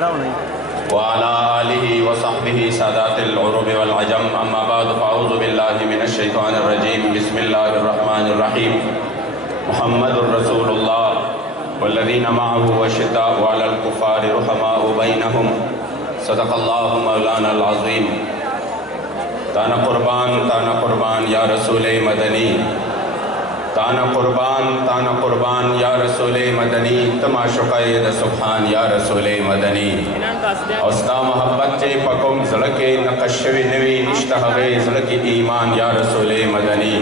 وعلى آله وصحبه سادات العرب والعجم اما بعد فاعوذ بالله من الشیطان الرجیم بسم اللہ الرحمن الرحیم محمد رسول اللہ والذین معه اشداء علی الکفار رحماء بینهم صدق اللہ مولانا العظیم۔ تانا قربان یا رسول مدنی، تانا قربان یا رسول مدنی، تماشقید سبحان یا رسول مدنی۔ اوستا محبت چے پکم زلکی نقشوی نوی نشتہوے زلکی ایمان یا رسول مدنی۔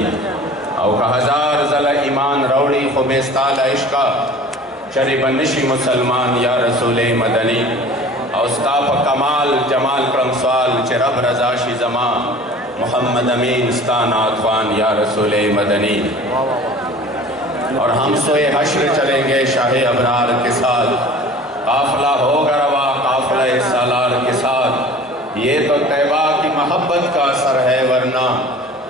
او کا ہزار زل ایمان روڑی خوبستال عشقہ چری بنشی مسلمان یا رسول مدنی۔ اوستا پا کمال جمال کرم سوال چے رب رضا شی زمان محمد امین استان آتوان یا رسول مدنی۔ اور ہم سوئے حشر چلیں گے شاہ ابرار کے ساتھ، قافلہ ہوگا روا قافلہ سالار کے ساتھ۔ یہ تو طیبہ کی محبت کا اثر ہے ورنہ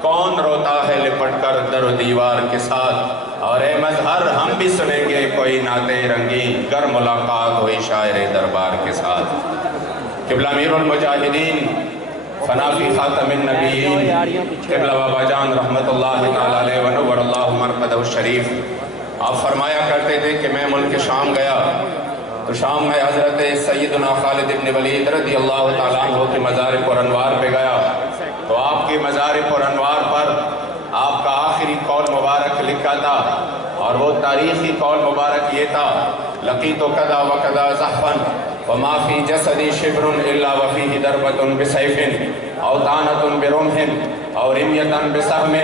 کون روتا ہے لپٹ کر در و دیوار کے ساتھ۔ اور اے مظہر ہم بھی سنیں گے کوئی نعت رنگین گر ملاقات ہوئی شاعر دربار کے ساتھ۔ قبلہ امیر المجاہدین فنافی خاتم النبیین قبلہ بابا جان رحمت اللہ تعالیٰ علیہ ونور اللہ مرقدہ الشریف، آپ فرمایا کرتے تھے کہ میں ملک شام گیا تو شام میں حضرت سیدنا خالد بن ولید رضی اللہ تعالیٰ عنہ کی مزار پر انوار پہ گیا تو آپ کی مزار پر انوار پر آپ کا آخری قول مبارک لکھا تھا، اور وہ تاریخی قول مبارک یہ تھا: لقیت کذا و کذا زحفن وما فی جسدی شبر الا وفیہ دربت بسیف او دانت برمح اور رمیتا بسہم،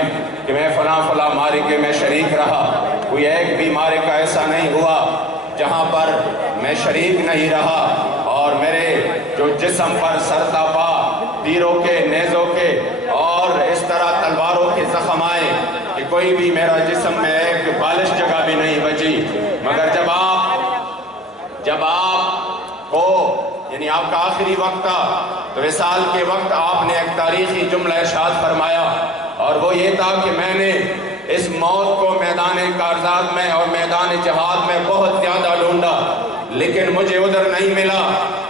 کہ میں فلاں مارکے میں شریک رہا، کوئی ایک بھی مارکہ ایسا نہیں ہوا جہاں پر میں شریک نہیں رہا، اور میرے جو جسم پر سرتاپا تیروں کے نیزوں کے اور اس طرح تلواروں کے زخم آئے کہ کوئی بھی میرا جسم میں ایک بالش جگہ بھی نہیں بچی، مگر جب آپ کو یعنی آپ کا آخری وقت تھا تو وصال کے وقت آپ نے ایک تاریخی جملہ ارشاد فرمایا، اور وہ یہ تھا کہ میں نے اس موت کو میدان کارزات میں اور میدان جہاد میں بہت زیادہ ڈھونڈا لیکن مجھے ادھر نہیں ملا،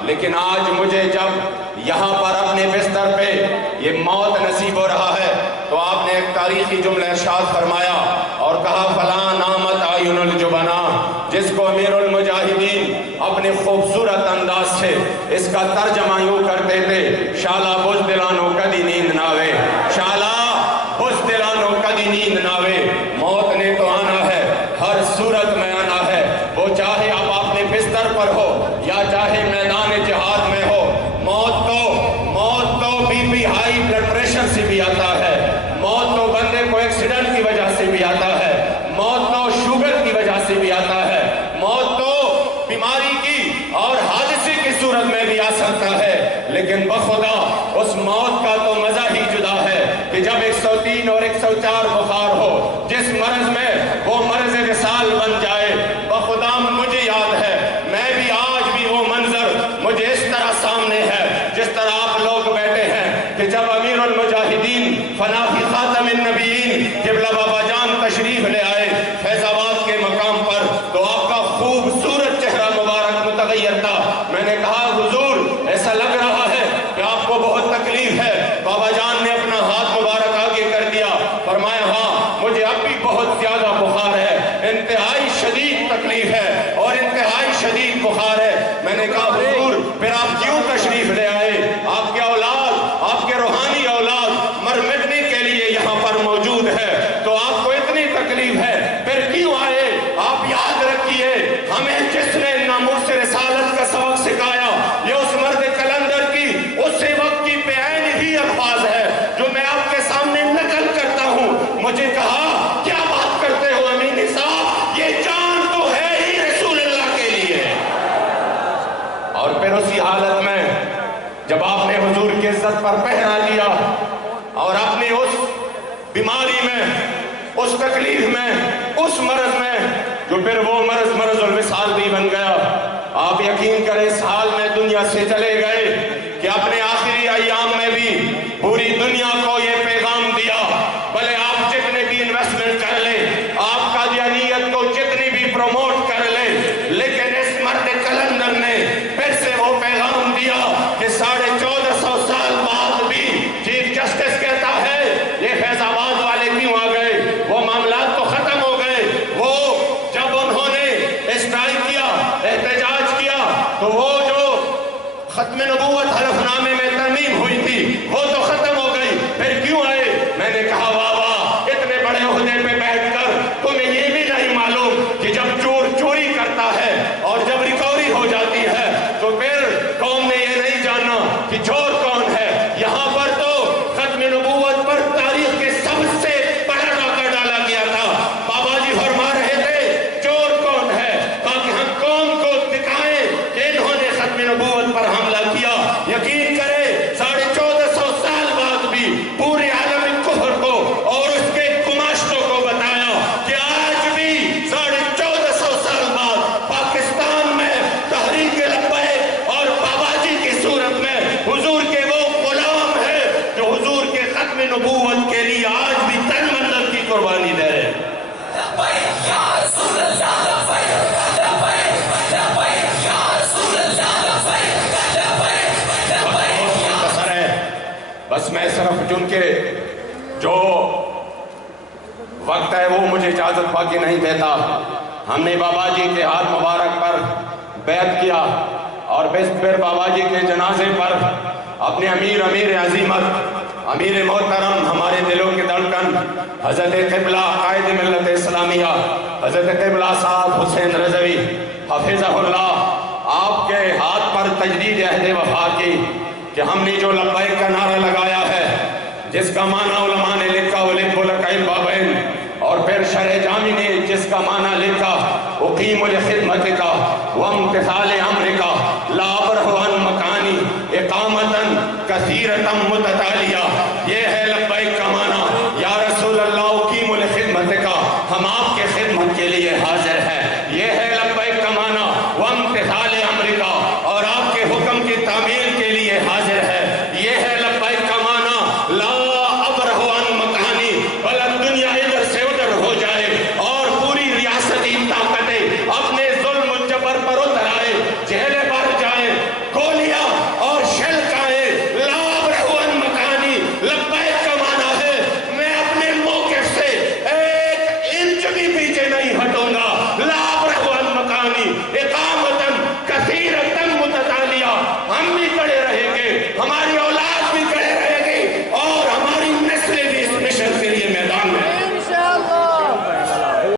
لیکن آج مجھے جب یہاں پر اپنے بستر پہ یہ موت نصیب ہو رہا ہے تو آپ نے ایک تاریخی جملہ ارشاد فرمایا اور کہا: فلاں نامت آئین الجبنا، جس کو امیر المجاہدین اپنے خوبصورت انداز سے اس کا ترجمہ یوں کرتے تھے: شالا بوجھ دلانو کدی نیند ناوے، شالا بوجھ دلانو کدی نیند ناوے۔ موت نے تو آنا ہے، ہر صورت میں آنا ہے، وہ چاہے اب اپنے بستر پر ہو یا چاہے میدان جہاد میں ہو۔ موت تو B P high blood pressure سے بھی آتا ہے، موت تو بندے کو ایکسیڈنٹ کی وجہ سے بھی آتا ہے، موت تو شوگر کی وجہ سے بھی آتا ہے، موت تو بیماری کی اور حادثے کی صورت میں بھی آ سکتا ہے، لیکن بخدا اس موت کا تو مزہ ہی جدا ہے کہ جب 103 اور 104 بخار ہو، جس مرض میں وہ مرض وصال بن جائے۔ بخدا مجھے یاد ہے، میں بھی آج بھی وہ منظر مجھے اس طرح سامنے ہے جس طرح آپ لوگ بیٹھے ہیں کہ جب امیر المجاہدین فنافی خاتم النبیین قبلہ بابا جان تشریف لے آئے فیض آباد کے مقام پر تو آپ کا خوبصورت چہرہ مبارک متغیر تھا۔ میں نے کہا: حضور ایسا لگ رہا ہے کہ آپ کو بہت تکلیف ہے۔ بابا جان نے اپنا ہاتھ مبارک آگے کر دیا، فرمایا: ہاں مجھے اب بھی بہت زیادہ بخار ہے، انتہائی شدید تکلیف ہے اور انتہائی شدید بخار ہے۔ میں نے کہا: حضور پھر آپ کیوں تشریف لے آئے؟ آپ کے اولاد، آپ کے روحانی اولاد مر مٹنے کے لیے یہاں پر موجود ہے، تو آپ کو اتنی تکلیف ہے، پھر کیوں آئے؟ آپ یاد رکھیے، ہمیں جس نے ناموس رسالت کا سبق سکھایا یہ اس مرد کلندر کی اسی وقت کی بے عین ہی الفاظ ہے جو میں آپ کے سامنے نقل کرتا ہوں۔ مجھے کہا: کیا بات کرتے ہو امین صاحب، یہ جان تو ہے ہی رسول اللہ کے لیے۔ اور پھر اسی حالت میں جب آپ نے حضور کی عزت پر پہرا لیا اور اپنی اس بیماری میں، اس تکلیف میں، اس مرض میں جو پھر وہ مرض الوصال بھی بن گیا، آپ یقین کریں اس حال میں دنیا سے چلے گئے کہ اپنے آخری ایام میں بھی پوری دنیا کو یہ پیغام دیا: بھلے آپ جتنے بھی انویسٹمنٹ کر لیں، آپ کا دیانیت کو جتنی بھی پروموٹ کر لیں، لیکن اس مرد کلندر نے پھر سے وہ وہ جو ختم نبوت حلف نامے میں ترمیم ہوئی تھی وہ تو ختم ہو گئی، پھر کیوں آئے؟ میں نے کہا واہ واہ، اتنے بڑے عہدے پہ بیٹھ کر تمہیں یہ بھی نہیں معلوم کہ جب چور چوری کرتا ہے اور جب ریکوری ہو جاتی ہے تو پھر قوم نے یہ نہیں جانا کہ چور کون ہے۔ یہاں پر تو ختم نبوت پر تاریخ کے سب سے بڑا ڈاکہ ڈالا گیا تھا۔ بابا جی فرما رہے تھے چور کون ہے، تاکہ ہم قوم کو دکھائیں کہ انہوں نے ختم نبوت پر حملہ کیا۔ یقین کرے 1450 سال بعد بھی پورے عالم کفر کو اور اس کے گماشتوں کو بتایا کہ آج بھی 1450 سال بعد پاکستان میں تحریک لبیک اور بابا جی کی صورت میں حضور کے وہ غلام ہیں جو حضور کے ختم نبوت کے لیے آج بھی تن منزل کی قربانی دے رہے ہیں۔ بس میں صرف چونکہ جو وقت ہے وہ مجھے اجازت باقی نہیں دیتا، ہم نے بابا جی کے ہاتھ مبارک پر بیعت کیا اور پھر بابا جی کے جنازے پر اپنے امیر عظیمت، امیر محترم، ہمارے دلوں کے دھڑکن حضرت قبلہ قائد ملت اسلامیہ حضرت قبلہ صاحب حسین رضوی حفظہ اللہ، آپ کے ہاتھ پر تجدید عہد وفا کی کہ ہم نے جو لبیک کا نعرہ لگایا ہے، جس کا معنی علماء نے لکھا ولب لک البابین، اور پھر شرح جامی نے جس کا معنی لکھا اقیم لخدمتک وامتثال امرک لا ابرح عن مکانی اقامتا کثیرتا متتالیہ۔ یہ ہے لبیک کا معنی، یا رسول اللہ اقیم لخدمتک، ہم آپ کے خدمت کے لیے حاضر ہیں۔ یہ ہے لبیک کا معنی وامتثال امرک،